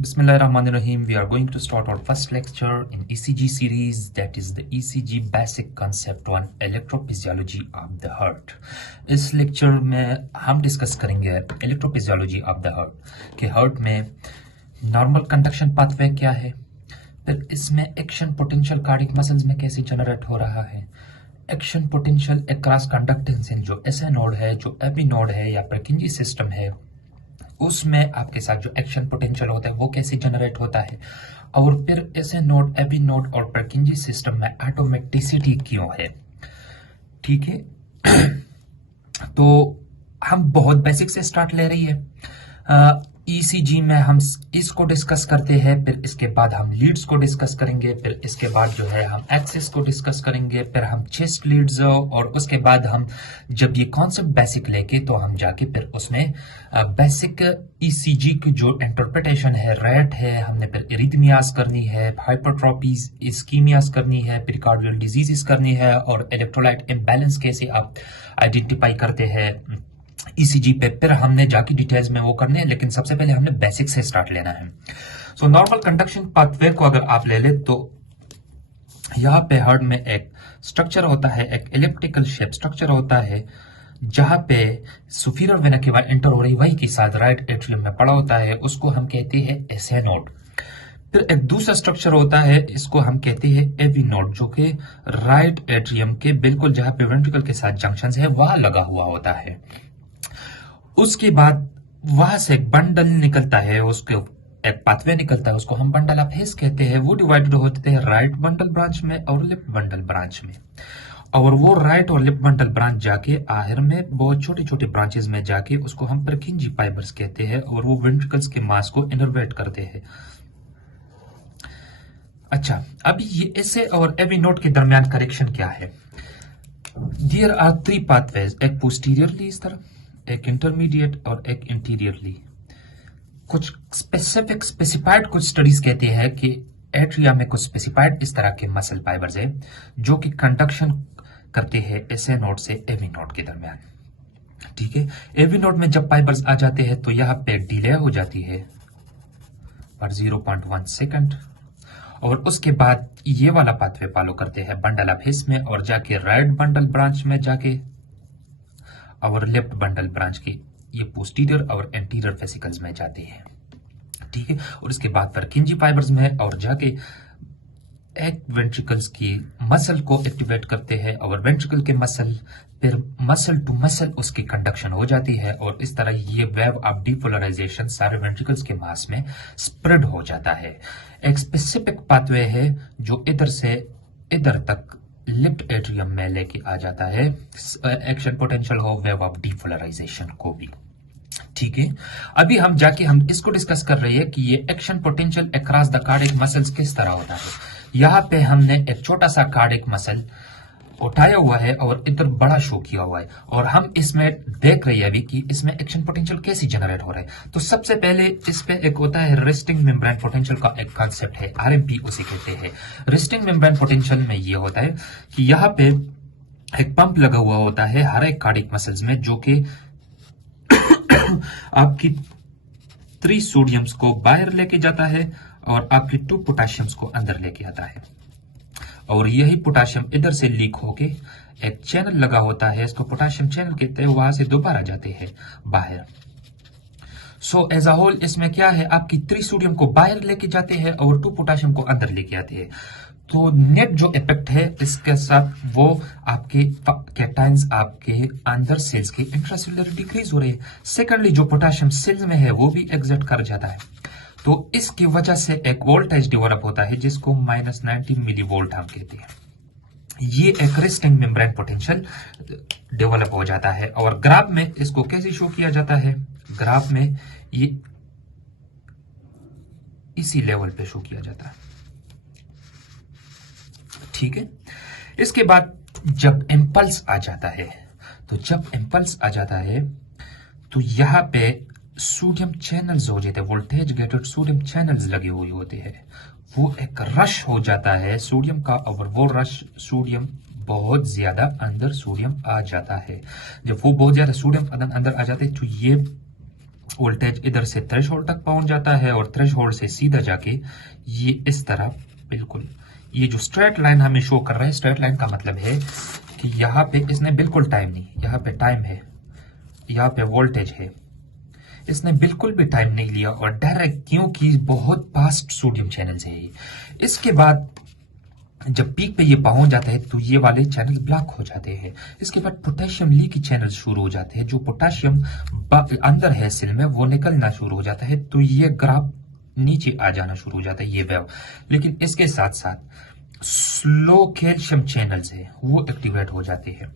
Bismillahirrahmanirrahim. We are going to start our first lecture in ECG series, that is the ECG Basic Concept on Electrophysiology of the Heart. इस lecture में हम discuss करेंगे electrophysiology of the heart कि heart में normal conduction pathway क्या है, फिर इसमें एक्शन पोटेंशियल कार्डियक मसल्स में कैसे जनरेट हो रहा है, एक्शन पोटेंशियल अक्रॉस कंडक्टेंस इन जो एसए नोड है, जो एपी नोड है या पर्किंजी सिस्टम है, उसमें आपके साथ जो एक्शन पोटेंशियल होता है वो कैसे जनरेट होता है, और फिर एसए नोड, एपी नोड और पर्किंजी सिस्टम में ऑटोमेटिसिटी क्यों है। ठीक है, तो हम बहुत बेसिक से स्टार्ट ले रही है। ईसीजी में हम इसको डिस्कस करते हैं, फिर इसके बाद हम लीड्स को डिस्कस करेंगे, फिर इसके बाद जो है हम एक्सिस को डिस्कस करेंगे, फिर हम चेस्ट लीड्स, और उसके बाद हम जब ये कॉन्सेप्ट बेसिक लेके तो हम जाके फिर उसमें बेसिक ईसीजी की जो इंटरप्रिटेशन है, रेट है, हमने फिर इरिथमियास करनी है, हाइपरट्रोपीज, इस्कीमियास करनी है, पेरिकार्डियल डिजीजेस करनी है, और इलेक्ट्रोलाइट इम्बैलेंस कैसे आप आइडेंटिफाई करते हैं ईसीजी पे, फिर हमने जाके डिटेल्स में वो करने हैं, लेकिन सबसे पहले हमने बेसिक से स्टार्ट लेना है। सो नॉर्मल कंडक्शन पाथवे को अगर आप ले ले तो यहाँ पे हार्ट में एक स्ट्रक्चर होता है, एक एलिप्टिकल शेप स्ट्रक्चर होता है, जहां पे सुपीरियर वेना की एंटर हो रही वही के साथ राइट एट्रियम में पड़ा होता है, उसको हम कहते हैं एसए नोड। फिर एक दूसरा स्ट्रक्चर होता है, इसको हम कहते हैं एवी नोड, जो कि राइट एट्रियम के बिल्कुल जहां पे वेंट्रिकल के साथ जंक्शन है वहां लगा हुआ होता है। उसके बाद वहां से एक बंडल निकलता है, उसके एक पाथवे निकलता है, उसको हम बंडल ऑफ हेस कहते हैं। वो डिवाइडेड होते हैं राइट बंडल ब्रांच में और लेफ्ट बंडल ब्रांच में, और वो राइट और लेफ्ट बंडल ब्रांच जाके आखिर में बहुत छोटे छोटे ब्रांचेस में जाके उसको हम पर्किंजी फाइबर्स कहते हैं, और वो वेंट्रिकल्स के मास को इनर्वेट करते हैं। अच्छा, अभी ये एसए और एवी नोड के दरमियान करेक्शन क्या है। देयर आर 3 पाथवेज, एक पोस्टीरियरली इस तरह, एक इंटरमीडिएट और एक इंटीरियरली। कुछ स्पेसिफाइड कुछ स्टडीज कहते हैं कि एट्रिया में कुछ स्पेसिफाइड इस तरह के मसल फाइबर्स है जो कि कंडक्शन करते हैं एसए नोड से एवी नोड के दरमियान। ठीक है, एवी नोड में जब फाइबर्स आ जाते हैं तो यहाँ पे डिले हो जाती है पर 0.1 सेकंड, और उसके बाद ये वाला पाथवे फॉलो करते हैं बंडल ऑफ हिस में, और जाके राइट बंडल ब्रांच में जाके और लेफ्ट बंडल ब्रांच के ये पोस्टीरियर और एंटीरियर वेसिकल्स में जाते हैं। ठीक है, और इसके बाद पर्किंजी फाइबर्स में और जाके एक वेंट्रिकल्स की मसल को एक्टिवेट करते हैं, और वेंट्रिकल के मसल फिर मसल टू मसल उसकी कंडक्शन हो जाती है, और इस तरह ये वेव ऑफ डिपोलराइजेशन सारे वेंट्रिकल्स के मास में स्प्रेड हो जाता है। एक स्पेसिफिक पाथवे है जो इधर से इधर तक लेफ्ट एट्रियम में लेके आ जाता है, एक्शन पोटेंशियल हो वेव ऑफ डिपोलराइजेशन को भी। ठीक है, अभी हम जाके हम इसको डिस्कस कर रहे हैं कि ये action potential across the cardiac muscles किस तरह होता है। यहाँ पे हमने एक छोटा सा कार्डियक मसल उठाया हुआ है और इधर बड़ा शो किया हुआ है, और हम इसमें देख रहे हैं अभी कि इसमें एक्शन पोटेंशियल कैसे जनरेट हो रहा है। तो सबसे पहले इस पे एक होता है रेस्टिंग मेम्ब्रेन पोटेंशियल का एक कॉन्सेप्ट है, आरएमपी उसे कहते हैं। रेस्टिंग मेम्ब्रेन पोटेंशियल में ये होता है कि यहाँ पे एक पंप लगा हुआ होता है हर एक कार्डियक मसल्स में, जो कि आपकी 3 सोडियम्स को बाहर लेके जाता है और आपकी 2 पोटेशियम्स को अंदर लेके आता है, और यही पोटेशियम इधर से लीक होके एक चैनल लगा होता है, इसको पोटेशियम चैनल कहते हैं, वहां से दोबारा जाते हैं बाहर। सो एज अ होल इसमें क्या है, आपकी 3 सोडियम को बाहर लेके जाते हैं और 2 पोटेशियम को अंदर लेके आते हैं। तो नेट जो इफेक्ट है इसके साथ वो आपके कैटायंस आपके अंदर सेल्स की इंट्रासेल्युलर डिक्रीज हो रही है। सेकेंडली जो पोटेशियम सेल्स में है वो भी एग्जर्ट कर जाता है, तो इसकी वजह से एक वोल्टेज डेवलप होता है जिसको -90 मिली वोल्ट हम कहते हैं। ये एक रेस्टिंग मेम्ब्रेन पोटेंशियल डेवलप हो जाता है, और ग्राफ में इसको कैसे शो किया जाता है, ग्राफ में ये इसी लेवल पे शो किया जाता है। ठीक है, इसके बाद जब इम्पल्स आ जाता है, तो जब इम्पल्स आ जाता है तो यहाँ पे सोडियम चैनल्स हो जाते हैं, वोल्टेज गेटेड सोडियम चैनल्स लगे हुए होते हैं, वो एक रश हो जाता है सोडियम का, और वो रश सोडियम बहुत ज्यादा अंदर सोडियम आ जाता है। जब वो बहुत ज्यादा सोडियम अंदर आ जाते हैं तो ये वोल्टेज इधर से थ्रेशोल्ड तक पहुंच जाता है और थ्रेशोल्ड से सीधा जाके ये इस तरह, बिल्कुल ये जो स्ट्रेट लाइन हमें शो कर रहा है, स्ट्रेट लाइन का मतलब है कि यहाँ पे इसने बिल्कुल टाइम नहीं, यहाँ पे टाइम है, यहाँ पे वोल्टेज है, इसने बिल्कुल भी टाइम नहीं लिया और डायरेक्ट, क्योंकि बहुत फास्ट सोडियम चैनल्स है ये। इसके बाद जब पीक पे ये पहुंच जाता है तो ये वाले चैनल ब्लॉक हो जाते हैं। इसके बाद पोटेशियम लीक चैनल शुरू हो जाते हैं, जो पोटेशियम अंदर है सेल में वो निकलना शुरू हो जाता है, तो ये ग्राफ नीचे आ जाना शुरू हो जाता है, ये वेव। लेकिन इसके साथ साथ स्लो कैल्शियम चैनल्स है वो एक्टिवेट हो जाते हैं।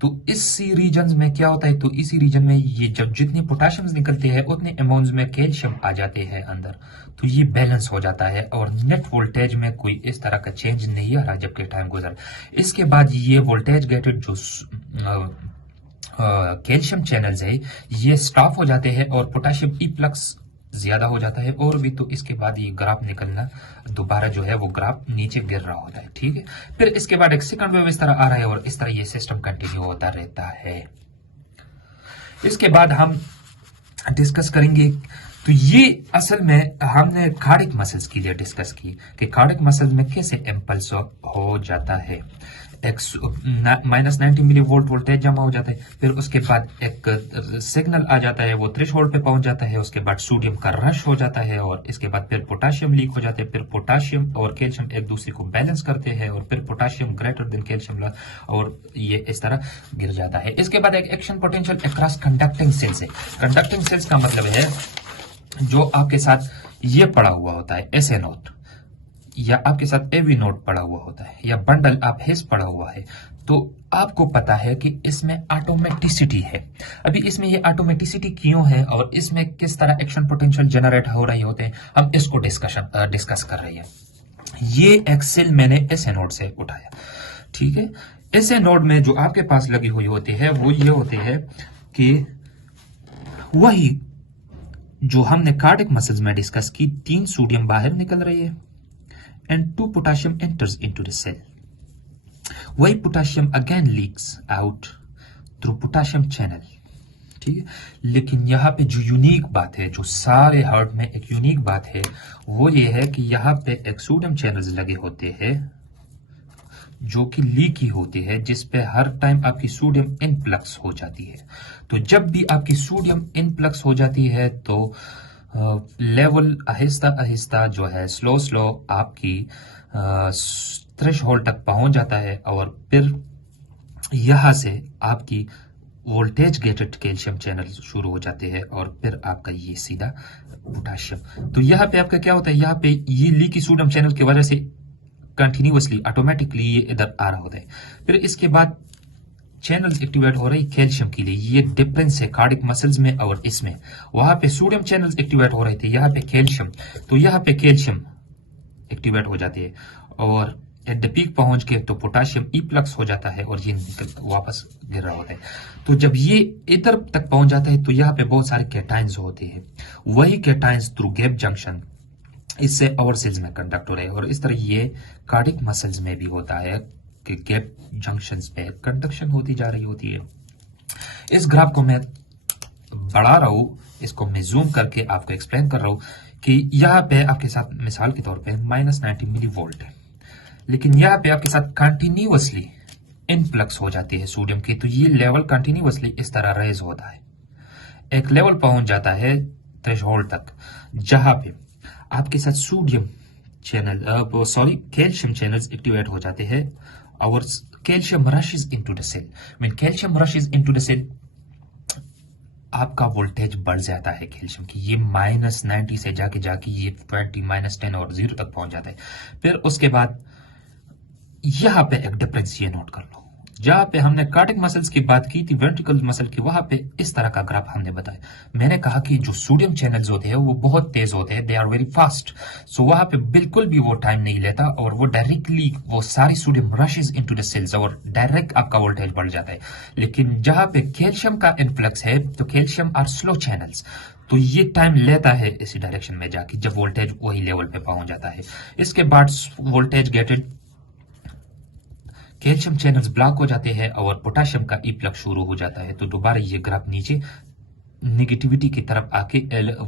तो इसी रीजन में क्या होता है, तो इसी रीजन में ये जब जितने पोटेशियम निकलते हैं उतने अमाउंट में कैल्शियम आ जाते हैं अंदर, तो ये बैलेंस हो जाता है और नेट वोल्टेज में कोई इस तरह का चेंज नहीं आ रहा जबकि टाइम गुजर। इसके बाद ये वोल्टेज गेटेड जो कैल्शियम चैनल्स है ये स्टॉप हो जाते हैं और पोटेशियम इफ्लक्स ज्यादा हो जाता है, और भी तो इसके बाद ये ग्राफ निकलना दोबारा जो है वो ग्राफ नीचे गिर रहा होता है, ठीक है। फिर इसके बाद एक सेकंड वेव इस तरह आ रहा है और इस तरह ये सिस्टम कंटिन्यू होता रहता है। इसके बाद हम डिस्कस करेंगे, तो ये असल में हमने कार्डिक मसल्स के लिए डिस्कस की कि कार्डिक मसल्स में कैसे इम्पल्स हो जाता है। -90 मिली वोल्ट वोल्टेज जमा हो जाता है, फिर उसके बाद एक सिग्नल आ जाता है, वो थ्रेशोल्ड पे पहुंच जाता है, उसके बाद सोडियम का रश हो जाता है और इसके बाद फिर पोटेशियम लीक हो जाते हैं, फिर पोटेशियम और कैल्शियम एक दूसरे को बैलेंस करते हैं और फिर पोटेशियम ग्रेटर देन कैल्शियम और ये इस तरह गिर जाता है। इसके बाद एक action potential across conducting cells है। कंडक्टिंग सेल्स का मतलब है जो आपके साथ ये पड़ा हुआ होता है SA नोट, या आपके साथ AV नोट पड़ा हुआ होता है, या बंडल आप हिस पड़ा हुआ है, तो आपको पता है कि इसमें ऑटोमेटिसिटी है। अभी इसमें ये ऑटोमेटिसिटी क्यों है और इसमें किस तरह एक्शन पोटेंशियल जनरेट हो रहे होते हैं, हम इसको डिस्कस कर रहे हैं। ये एक्सेल मैंने SA नोड से उठाया, ठीक है। SA नोड में जो आपके पास लगी हुई होती है वो ये होते हैं कि वही जो हमने कार्डिक मसल्स में डिस्कस की, 3 सोडियम बाहर निकल रही है and 2 potassium enters into the cell. Why potassium again leaks out through potassium channel? ठीक है, लेकिन यहाँ पे जो यूनिक बात है, जो सारे हार्ट में एक यूनिक बात है, वो ये है कि यहाँ पे एक सोडियम चैनल्स लगे होते हैं जो कि लीकी होते हैं, जिस पे हर टाइम आपकी सोडियम इनफ्लक्स हो जाती है। तो जब भी आपकी सोडियम इनफ्लक्स हो जाती है तो लेवल आहिस्ता आहिस्ता जो है स्लो आपकी थ्रेशोल्ड तक पहुंच जाता है और फिर यहां से आपकी वोल्टेज गेटेड कैल्शियम चैनल शुरू हो जाते हैं और फिर आपका ये सीधा पोटेशियम। तो यहाँ पे आपका क्या होता है, यहाँ पे ये लीकी सोडियम चैनल की वजह से कंटिन्यूअसली ऑटोमेटिकली ये इधर आ रहा होता है। फिर इसके बाद चैनल्स एक्टिवेट हो रही कैल्शियम के लिए, ये डिफरेंस है कार्डिक मसल्स में और इसमें। वहां पे सोडियम चैनल्स एक्टिवेट हो रहे थे, यहाँ पे कैल्शियम, तो यहाँ पे कैल्शियम एक्टिवेट हो जाती है और एट द पीक पहुंच के तो पोटेशियम इफ्लक्स हो जाता है और ये वापस गिर रहा होता है। तो जब ये इधर तक पहुंच जाता है तो यहाँ पे बहुत सारे कैटाइंस होते हैं, वही कैटाइंस थ्रू गैप जंक्शन इससे और सेल्स में कंडक्ट हो रहे हैं और इस तरह ये कार्डिक मसल्स में भी होता है कि गैप जंक्शंस पे कंडक्शन होती जा रही होती है। इस ग्राफ को मैं बढ़ा रहा हूं, इसको मैं जूम करके आपको एक्सप्लेन कर रहा हूं कि यहाँ पे आपके साथ मिसाल के तौर पे -90 मिली वोल्ट है, लेकिन यहाँ पे आपके साथ कंटिन्यूअसली इनफ्लक्स हो जाती है सोडियम की, तो ये लेवल कंटिन्यूअसली इस तरह रेज होता है, एक लेवल पहुंच जाता है थ्रेशोल्ड तक जहां पे आपके साथ sodium channel calcium channels activate हो जाते हैं और calcium rushes into the cell. When calcium rushes into the cell आपका वोल्टेज बढ़ जाता है कैल्शियम की, ये -90 से जाके ये 20 -10 और 0 तक पहुंच जाता है। फिर उसके बाद यहाँ पे एक डिफरेंस ये नोट कर लो, जहां पे हमने कार्डिक मसल्स की बात की थी वेंट्रिकल मसल की, वहां पे इस तरह का ग्राफ हमने बताया। मैंने कहा कि जो सोडियम चैनल्स होते हैं वो बहुत तेज होते हैं, दे आर वेरी फास्ट, सो वहां पे बिल्कुल भी वो टाइम नहीं लेता और वो डायरेक्टली वो सारी sodium rushes into the cells और डायरेक्ट आपका वोल्टेज बढ़ जाता है। लेकिन जहां पे कैल्शियम का इन्फ्लक्स है तो कैल्शियम आर स्लो चैनल्स, तो ये टाइम लेता है इसी डायरेक्शन में जाके जब वोल्टेज वही लेवल पे पहुंच जाता है। इसके बाद voltage gated calcium channels block हो जाते हैं और पोटेशियम का इफ्लक्स शुरू हो जाता है, तो दोबारा ये ग्राफ नीचे निगेटिविटी की तरफ आके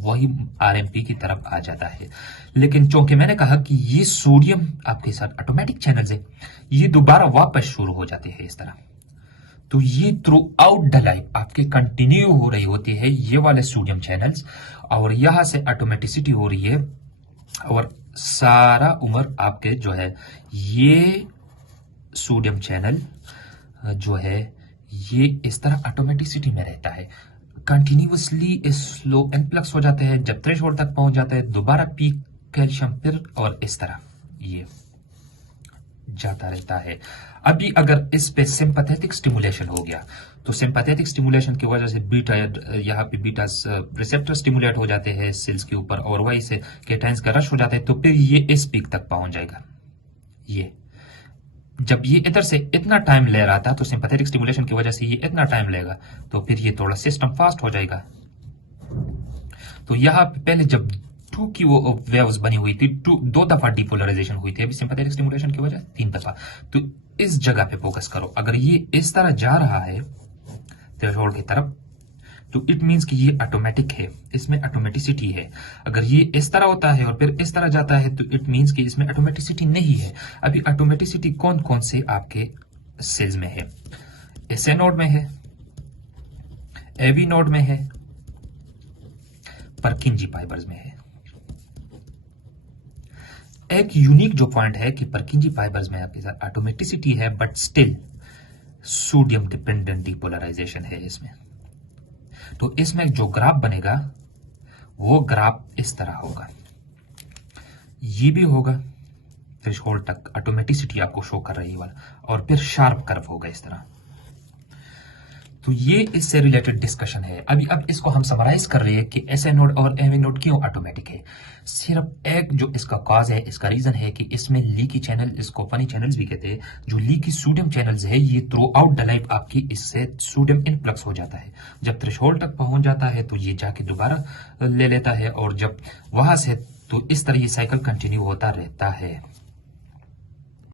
वही आरएमपी की तरफ आ जाता है। लेकिन चूंकि मैंने कहा कि ये सोडियम आपके साथ ऑटोमेटिक चैनल्स है, ये दोबारा वापस शुरू हो जाते हैं इस तरह। तो ये थ्रू आउट द लाइफ आपके कंटिन्यू हो रही होती है ये वाले सोडियम चैनल्स, और यहां से ऑटोमेटिसिटी हो रही है, और सारा उम्र आपके जो है ये सोडियम चैनल जो है ये इस तरह ऑटोमेटिसिटी में रहता है। कंटिन्यूअसली स्लो इनफ्लक्स हो जाते हैं, जब थ्रेशोल्ड तक पहुंच जाते हैं दोबारा पीक कैल्शियम, फिर और इस तरह ये जाता रहता है। अभी अगर इस पे सिंपैथेटिक स्टिमुलेशन हो गया तो सिंपैथेटिक स्टिमुलेशन की वजह से बीटा यहाँ पे बीटा रिसेप्टर स्टिमुलेट हो जाते हैं सेल्स के ऊपर, और वही से केटाइंस का रश हो जाता है, तो फिर ये इस पीक तक पहुंच जाएगा। ये जब ये इधर से इतना टाइम ले रहा था तो सिंपैथेटिक स्टिमुलेशन की वजह से ये इतना टाइम लेगा, तो फिर ये थोड़ा सिस्टम फास्ट हो जाएगा। तो यहाँ पे पहले जब 2 की वो वेव्स बनी हुई थी, 2 दफा डिपोलराइजेशन हुई थी, अभी सिंपैथेटिक स्टिमुलेशन की वजह 3 दफा। तो इस जगह पे फोकस करो, अगर ये इस तरह जा रहा है थ्रेशोल्ड की तरफ तो इट मींस कि ये ऑटोमेटिक है, इसमें ऑटोमेटिसिटी है। अगर ये इस तरह होता है और फिर इस तरह जाता है तो इट मींस कि इसमें ऑटोमेटिसिटी नहीं है। अभी ऑटोमेटिसिटी कौन कौन से आपके सेल्स में है? एसए नोड में है, एवी नोड में है, पर्किंजी फाइबर्स में है। एक यूनिक जो पॉइंट है कि पर्किंजी फाइबर्स में आपके साथ ऑटोमेटिसिटी है, but still sodium dependent depolarization है इसमें। तो इसमें जो ग्राफ बनेगा वो ग्राफ इस तरह होगा, ये भी होगा थ्रेशोल्ड तक ऑटोमेटिसिटी आपको शो कर रही है वाला, और फिर शार्प कर्व होगा इस तरह। तो ये इससे रिलेटेड डिस्कशन है। अब इसको हम समराइज कर रहे हैं कि एसए नोड और एवी नोड क्यों ऑटोमेटिक है। सिर्फ एक जो इसका कॉज है, इसका रीजन है कि इसमें लीकी चैनल, इसको फनी चैनल्स भी कहते हैं, जो लीकी सोडियम चैनल्स है ये थ्रू आउट द लाइफ आपकी इससे सोडियम इनफ्लक्स हो जाता है। जब थ्रेशोल्ड तक पहुंच जाता है तो ये जाके दोबारा ले लेता है, और जब वहां से तो इस तरह ये साइकिल कंटिन्यू होता रहता है।